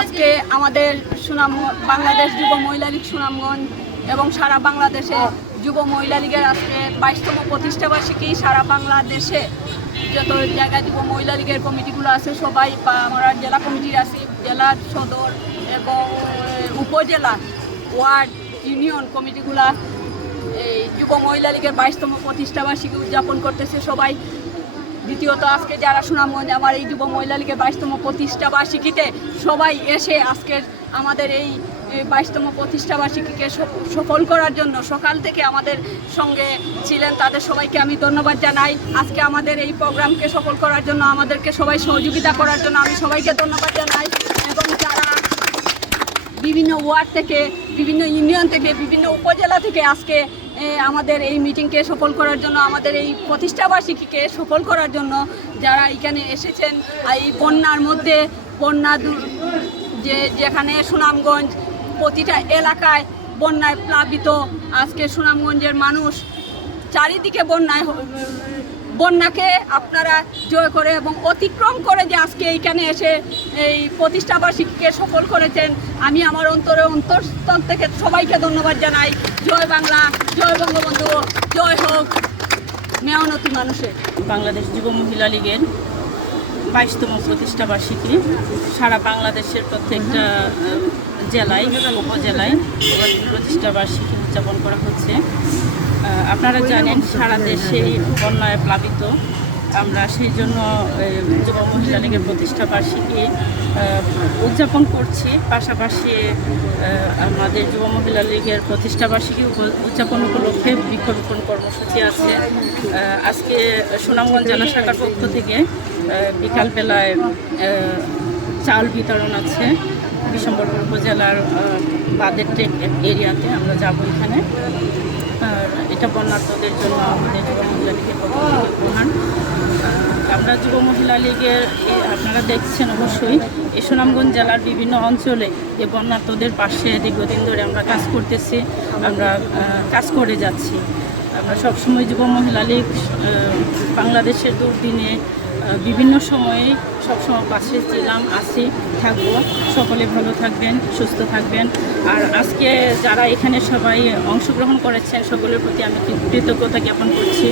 আজকে আমাদের বাংলাদেশ যুব মহিলা লীগ সুনামগঞ্জ এবং সারা বাংলাদেশে যুব মহিলা লীগের আজকে 22তম প্রতিষ্ঠাবার্ষিকী। সারা বাংলাদেশে যত জায়গায় যুব মহিলা লীগের কমিটিগুলো আছে সবাই, বা আমরা জেলা কমিটির আছি, জেলা সদর এবং উপজেলা ওয়ার্ড ইউনিয়ন কমিটিগুলা এই যুব মহিলা লীগের 22তম প্রতিষ্ঠাবার্ষিকী উদযাপন করতেছে সবাই। দ্বিতীয়ত আজকে যারা সুনামগঞ্জ আমার এই যুব মহিলা লীগের 22তম প্রতিষ্ঠাবার্ষিকীতে সবাই এসে আজকের আমাদের এই 22তম প্রতিষ্ঠাবার্ষিকীকে সফল করার জন্য সকাল থেকে আমাদের সঙ্গে ছিলেন, তাদের সবাইকে আমি ধন্যবাদ জানাই। আজকে আমাদের এই প্রোগ্রামকে সফল করার জন্য আমাদেরকে সবাই সহযোগিতা করার জন্য আমি সবাইকে ধন্যবাদ জানাই। এবং যারা বিভিন্ন ওয়ার্ড থেকে, বিভিন্ন ইউনিয়ন থেকে, বিভিন্ন উপজেলা থেকে আজকে আমাদের এই মিটিংকে সফল করার জন্য, আমাদের এই প্রতিষ্ঠাবার্ষিকীকে সফল করার জন্য যারা এখানে এসেছেন, এই বন্যার মধ্যে যেখানে সুনামগঞ্জ প্রতিটা এলাকায় বন্যায় প্লাবিত, আজকে সুনামগঞ্জের মানুষ চারিদিকে বন্যাকে আপনারা জয় করে এবং অতিক্রম করে যে আজকে এইখানে এসে এই প্রতিষ্ঠাবার্ষিকীকে সফল করেছেন, আমি আমার অন্তরস্থল থেকে সবাইকে ধন্যবাদ জানাই। জয় বাংলা, জয় বঙ্গবন্ধু, জয় হোক মেয়নতি মানুষের। বাংলাদেশ যুব মহিলা লীগের 22তম প্রতিষ্ঠাবার্ষিকী সারা বাংলাদেশের প্রত্যেকটা জেলায়, উপজেলায় প্রতিষ্ঠাবার্ষিকী উদযাপন করা হচ্ছে। আপনারা জানেন সারা দেশেই বন্যায় প্লাবিত, আমরা সেই জন্য যুব মহিলা লীগের প্রতিষ্ঠাবার্ষিকী উদযাপন করছি। পাশাপাশি আমাদের যুব মহিলা লীগের প্রতিষ্ঠাবার্ষিকী উদযাপন উপলক্ষে বৃক্ষরোপণ কর্মসূচি আছে। আজকে সুনামগঞ্জ জেলা শাখার পক্ষ থেকে বিকালবেলায় চাল বিতরণ আছে বিশম্বরপুর উপজেলার বাদের ট্রেক এরিয়াতে, আমরা যাব এখানে। আর এটা বন্যার্থদের জন্য আমাদের যুব মহিলা লীগের পক্ষ থেকে প্রধান। আমরা যুব মহিলা লীগের আপনারা দেখছেন অবশ্যই এই সুনামগঞ্জ জেলার বিভিন্ন অঞ্চলে এই বন্যার্থদের পাশে দীর্ঘদিন ধরে আমরা কাজ করতেছি, আমরা কাজ করে যাচ্ছি। আমরা সবসময় যুব মহিলা লীগ বাংলাদেশের দুর্দিনে বিভিন্ন সময়ে সবসময় পাশে ছিলাম, আছি, থাকবো। সকলে ভালো থাকবেন, সুস্থ থাকবেন। আর আজকে যারা এখানে সবাই অংশগ্রহণ করেছেন সকলের প্রতি আমি কৃতজ্ঞতা জ্ঞাপন করছি।